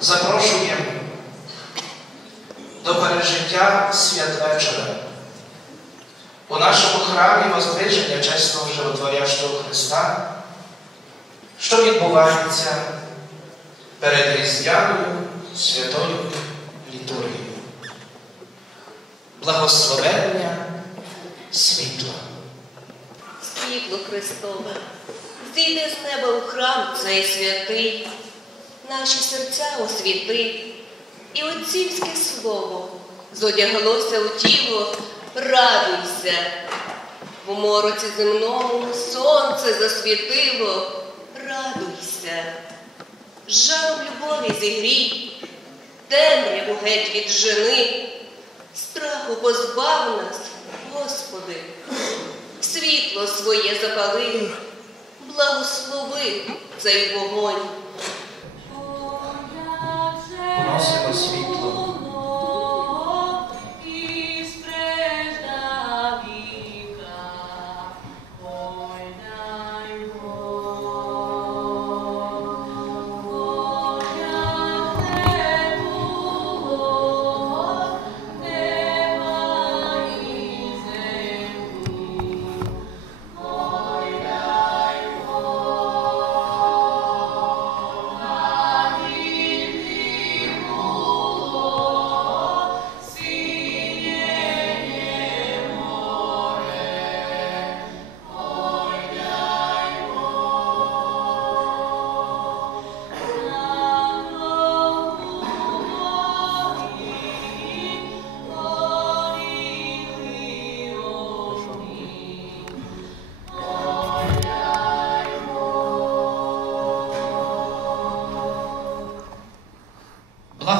запрошуємо до пережиття святвечора. У нашому храмі Воздвиження чесного животворящого Христа, що відбувається перед Різдвяною святою літургією. Благословення світла. Світло Христове, зійди з неба у храм цей святий, наші серця освіти, і отцівське слово зодяглося у тіло, радуйся. В мороці земному сонце засвітило, радуйся. Жаром любові зігрій, темряву геть від жени, страху позбав нас, Господи. Світло своє запали, благослови цей вогонь. Поносимо світло.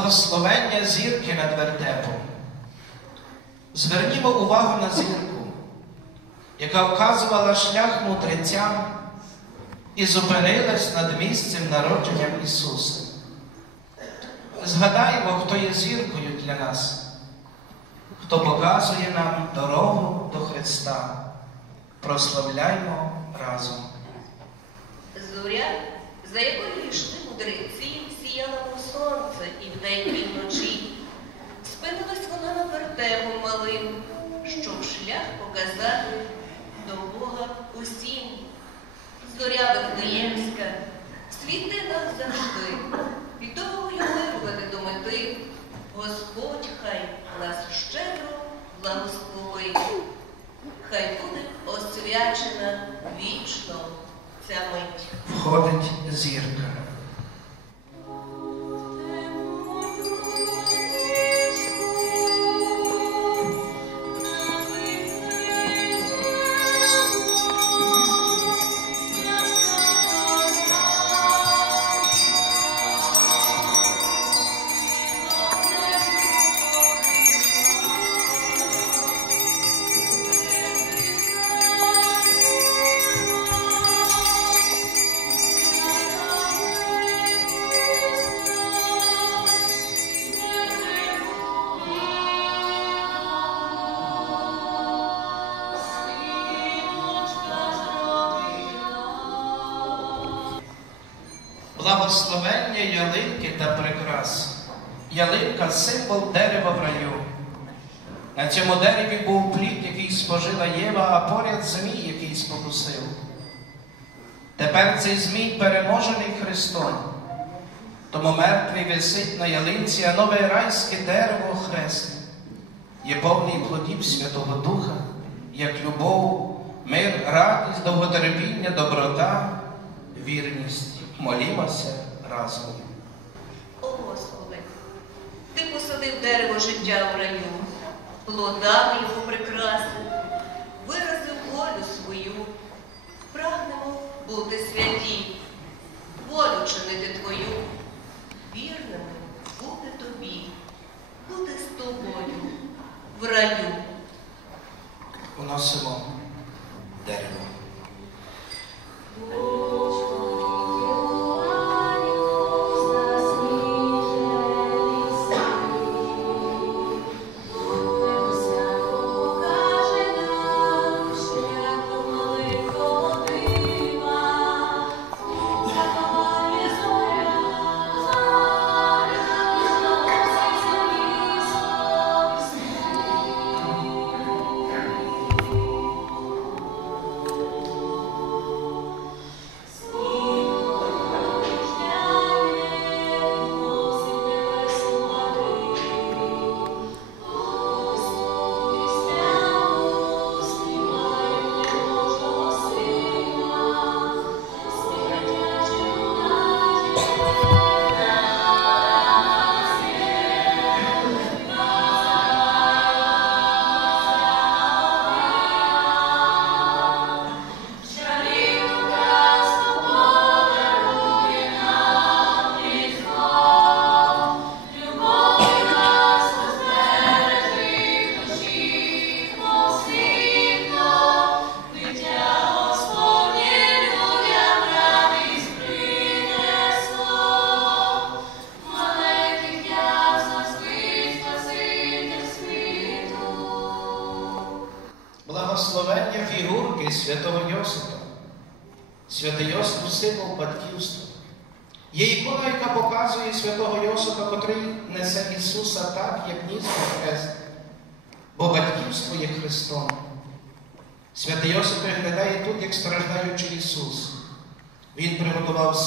Благословення зірки над вертепом. Звернімо увагу на зірку, яка вказувала шлях мудрецям і зупинилась над місцем народженням Ісуса. Згадаємо, хто є зіркою для нас, хто показує нам дорогу до Христа. Прославляймо разом. Зоря, за якою йшли мудреці, сіяла у сонце і вдень і вночі. Спинилась вона на вертепу малим, щоб шлях показати до Бога усім. Зоря Вифлеємська, світи нас завжди, і довгою Благословення ялинки та прикрас. Ялинка символ дерева в раю. На цьому дереві був плід, який спожила Єва, а поряд змій, який спокусив. Тепер цей змій переможений Христом. Тому мертвий висить на ялинці, а нове райське дерево хрест. Є повний плодів Святого Духа, як любов, мир, радість, довготерпіння, доброта, вірність. Молімося разом. О Господи, Ти посадив дерево життя в раю, плодами його прикрасив, виразив волю свою. Прагнемо бути святі, волю чинити Твою, вірними бути тобі, бути з тобою в раю. Уносимо дерево.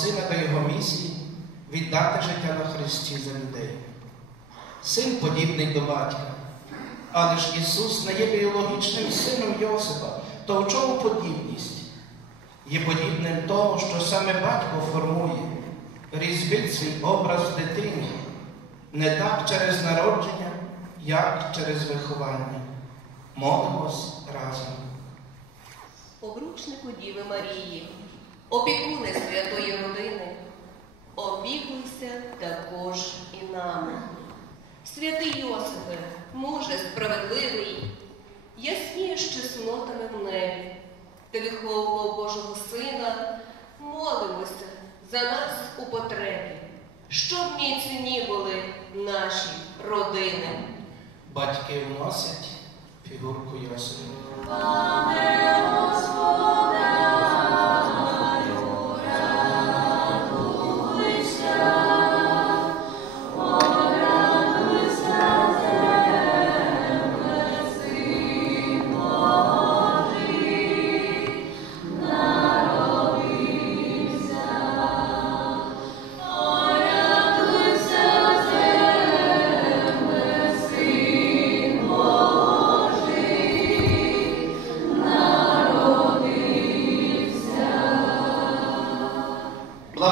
Сина до Його місії віддати життя на Христі за людей. Син подібний до батька. Але ж Ісус не є біологічним сином Йосипа, то в чому подібність? Є подібним того, що саме батько формує, різбить свій образ в дитині, не так через народження, як через виховання. Молимось разом. Обручнику Діви Марії, опікуни святої родини, опікуйся також і нами. Святий Йосипе, муже справедливий, яснієш чеснотами в небі, ти виховував Божого Сина, молимося за нас у потребі, щоб міцні були наші родини. Батьки вносять фігурку Йосипа.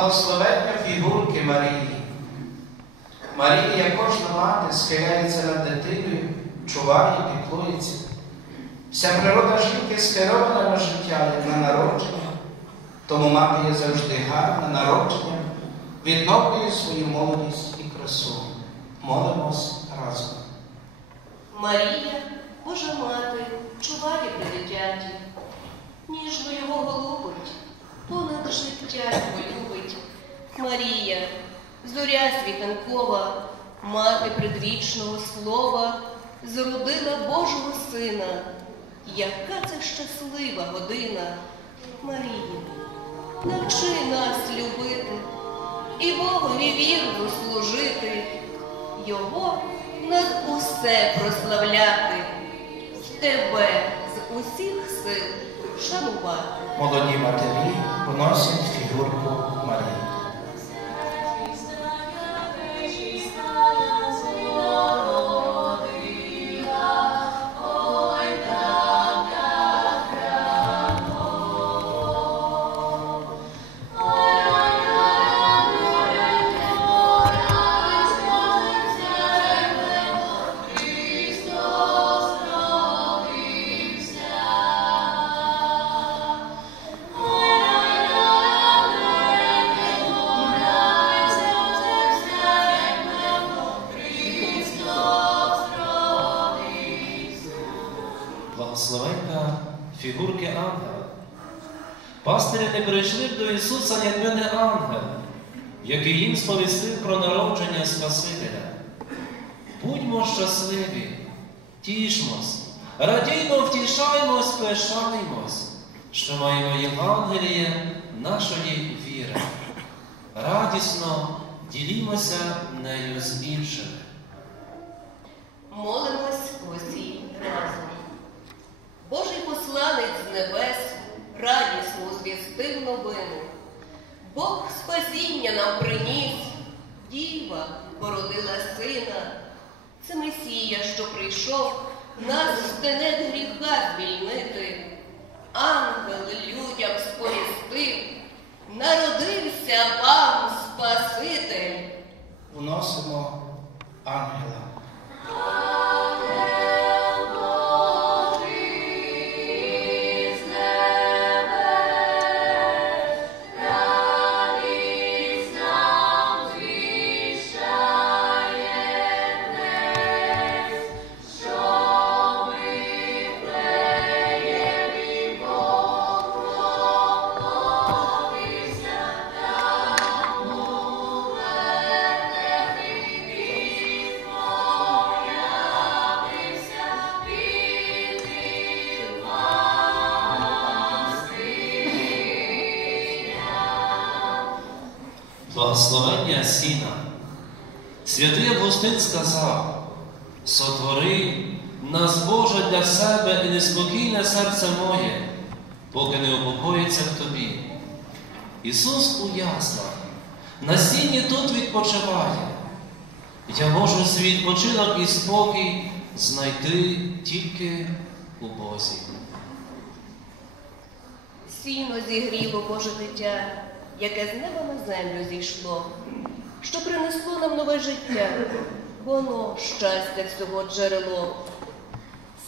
Благословення фігурки Марії. Марія, кожна мати, схиляється над дитиною, чуває, піклується. Вся природа жінки скерована на життя, як на народження, тому мати є завжди гарна народження, відновлює свою молодість і красу. Молимось разом. Марія, Божа мати, чуває при дитяті, ніжно його голубить, понад життя його любить. Марія, зоря світанкова, мати предвічного слова, зродила Божого сина. Яка це щаслива година, Марія, навчи нас любити і Богові вірно служити, Його над усе прославляти, тебе з усіх сил шанувати. Молоді матері поносять фігурку Марії. Не прийшли б до Ісуса, якби не ангел, який їм сповістив про народження Спасителя. Будьмо щасливі, тішмось, радіймо, втішаймось, пишаймось, що маємо Євангеліє нашої віри. Радісно ділімося нею з іншими. Молимось усі разом. Божий посланець з небес радісно звістив новину. Бог спасіння нам приніс, діва породила сина. Це Месія, що прийшов нас з тенет гріха звільнити. Ангел людям сповістив, народився вам Спаситель. Вносимо ангела. Благословення сіна. Святий Августин сказав: сотвори нас Боже для себе і неспокійне серце моє, поки не упокоїться в тобі. Ісус у яслах, на сіні тут відпочиває. Я можу свій відпочинок і спокій знайти тільки у Бозі. Сіно зігріло Боже дитя, яке з неба на землю зійшло, що принесло нам нове життя, воно щастя всього джерело.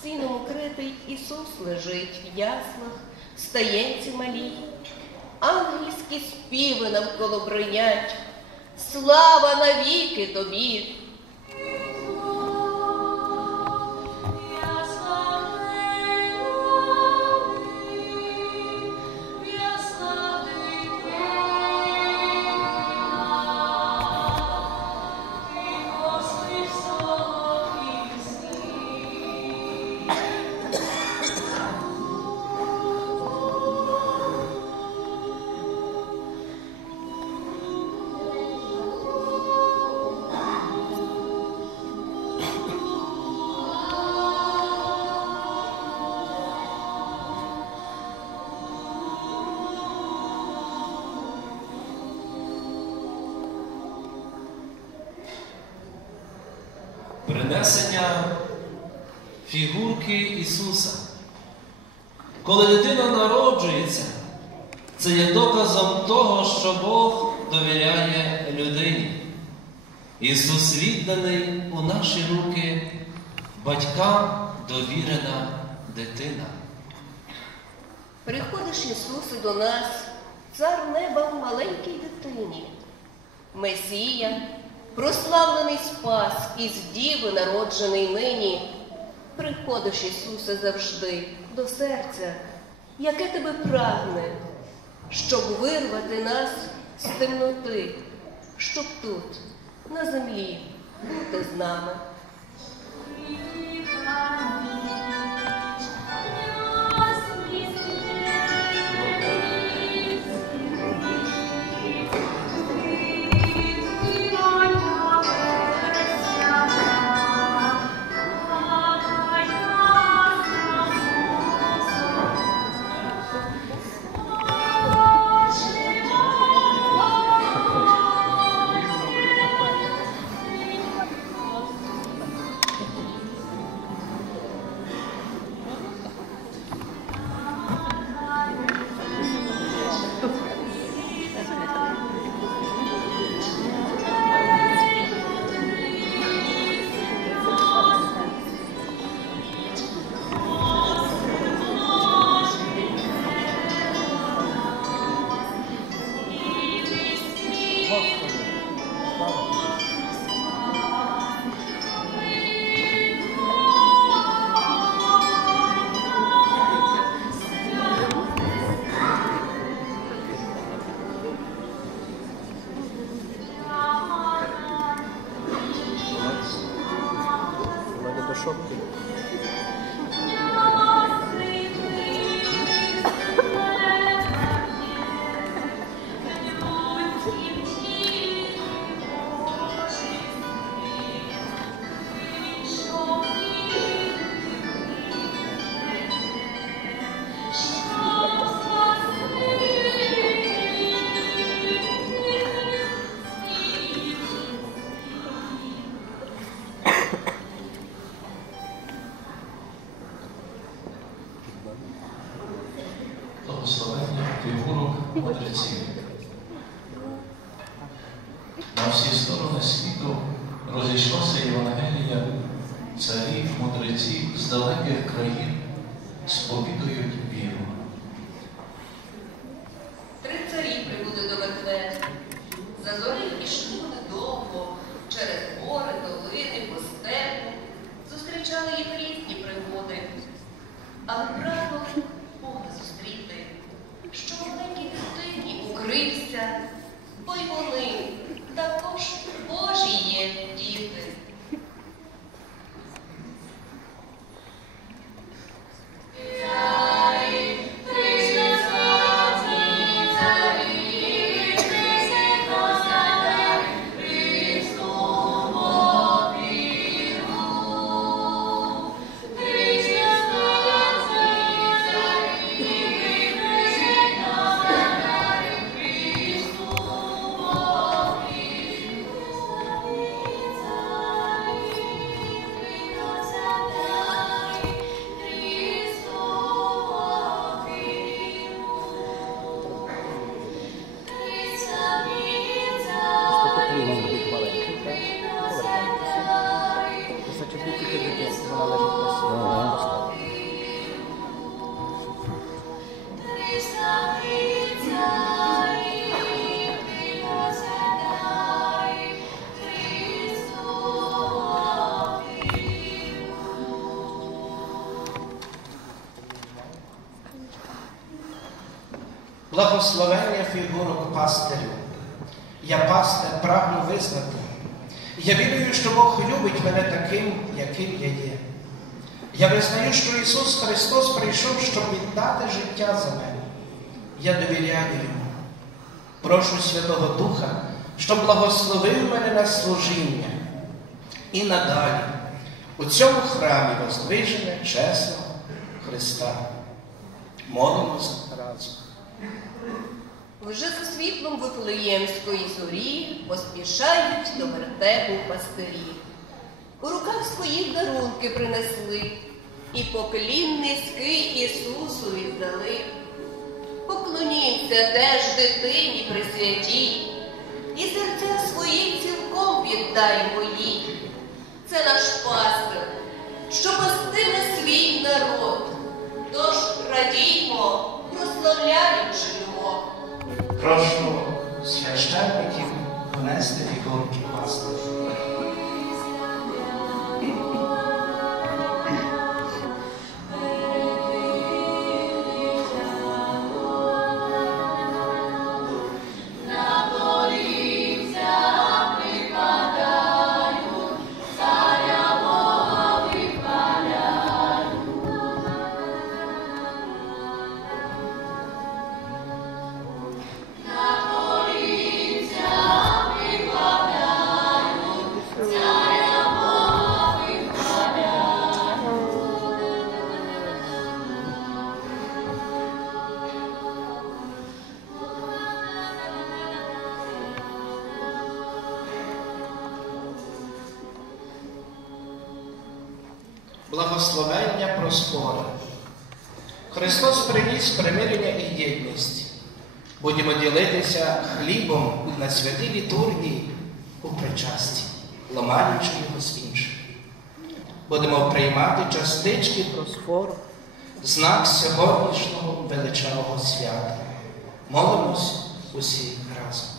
Сином укритий Ісус лежить в яслах, в стаєнці малій, ангельські співи навколо бринять, слава навіки тобі! Принесення фігурки Ісуса. Коли дитина народжується, це є доказом того, що Бог довіряє людині. Ісус відданий у наші руки батькам довірена дитина. Приходиш, Ісусе, до нас, цар неба в маленькій дитині, Месія, прославлений Спас із діви, народжений нині. Приходиш, Ісусе, завжди до серця, яке тебе прагне, щоб вирвати нас з темноти, щоб тут, на землі, бути з нами. Мене благословення фігурок пастирів. Я пастир прагну визнати. Я вірую, що Бог любить мене таким, яким я є. Я визнаю, що Ісус Христос прийшов, щоб віддати життя за мене. Я довіряю Йому. Прошу Святого Духа, щоб благословив мене на служіння. І надалі у цьому храмі воздвиження чесного Христа. Молимося разом. Вже за світлом Вифлеємської зорі поспішають до вертепу пастирі. У руках своїх дарунки принесли і поклін низький Ісусу віддали. Поклонімся теж дитині присвятій, і серця свої цілком віддаємо їй. Це наш пастир, що пастиме свій народ. Тож радіймо, прославляючи його. Прошу священників внести фігурки пастиря. Христос примирення і єдність. Будемо ділитися хлібом на святій літургії у причасті, ламаючи його з іншим. Будемо приймати частички просфору, знак сьогоднішнього величного свята. Молимось усі разом.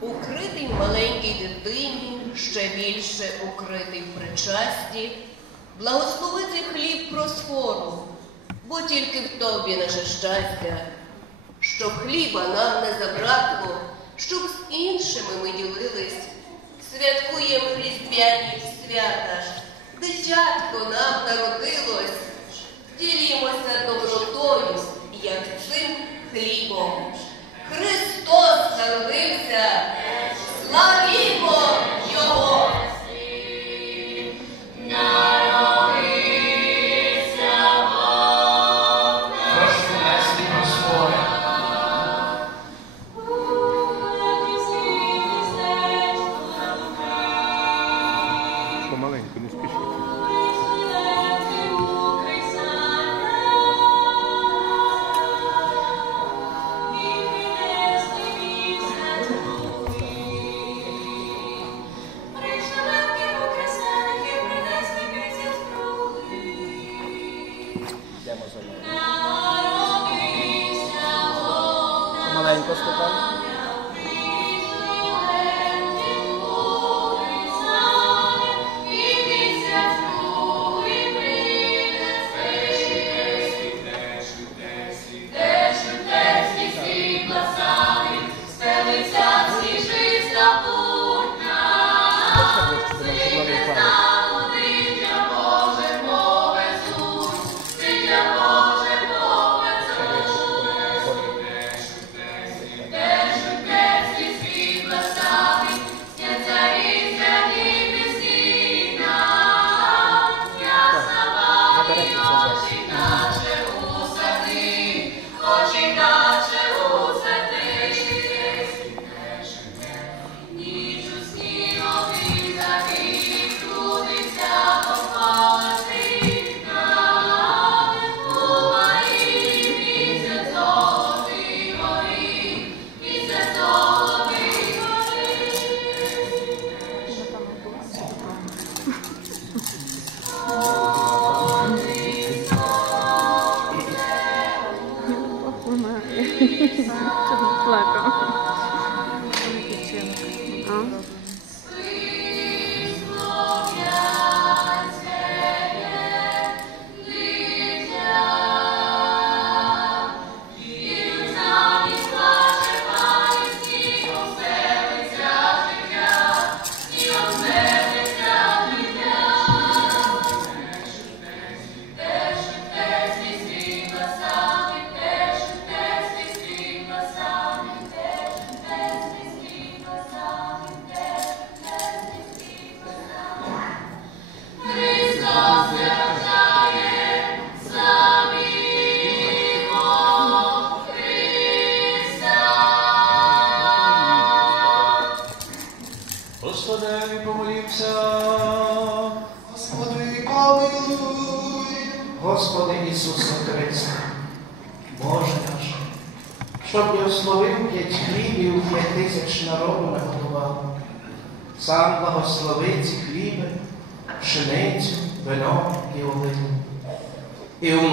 Укритий маленькій дитині, ще більше укритий в причасті, благословити хліб просфору, бо тільки в тобі наше щастя, щоб хліба нам не забракло, щоб з іншими ми ділились, святкуємо різдвяні свята, дитятко нам народилось, ділімося добротою, як цим хлібом. Христос народився, славімо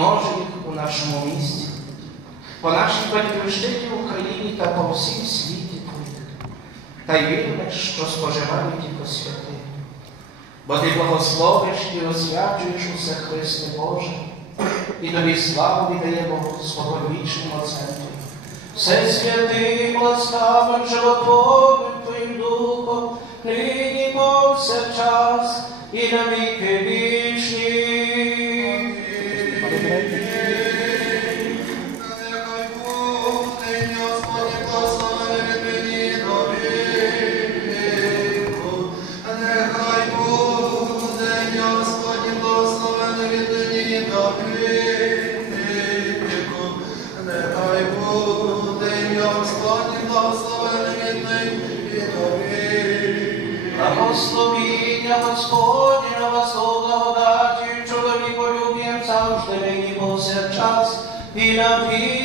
примножених у нашому місті, по нашій батьківщині Україні та по всім світі Твоїх, та й вірне, що споживають і святи, бо Ти благословиш і освячуєш усе Христе Боже, і тобі славу віддаємо свого вічного центру. Все святим ласкавим животворним Твоїм Духом, нині повсякчас і на віки. благословіння Господня на вас благодаті, чоловіку люб'єм завжди нині час і на віки.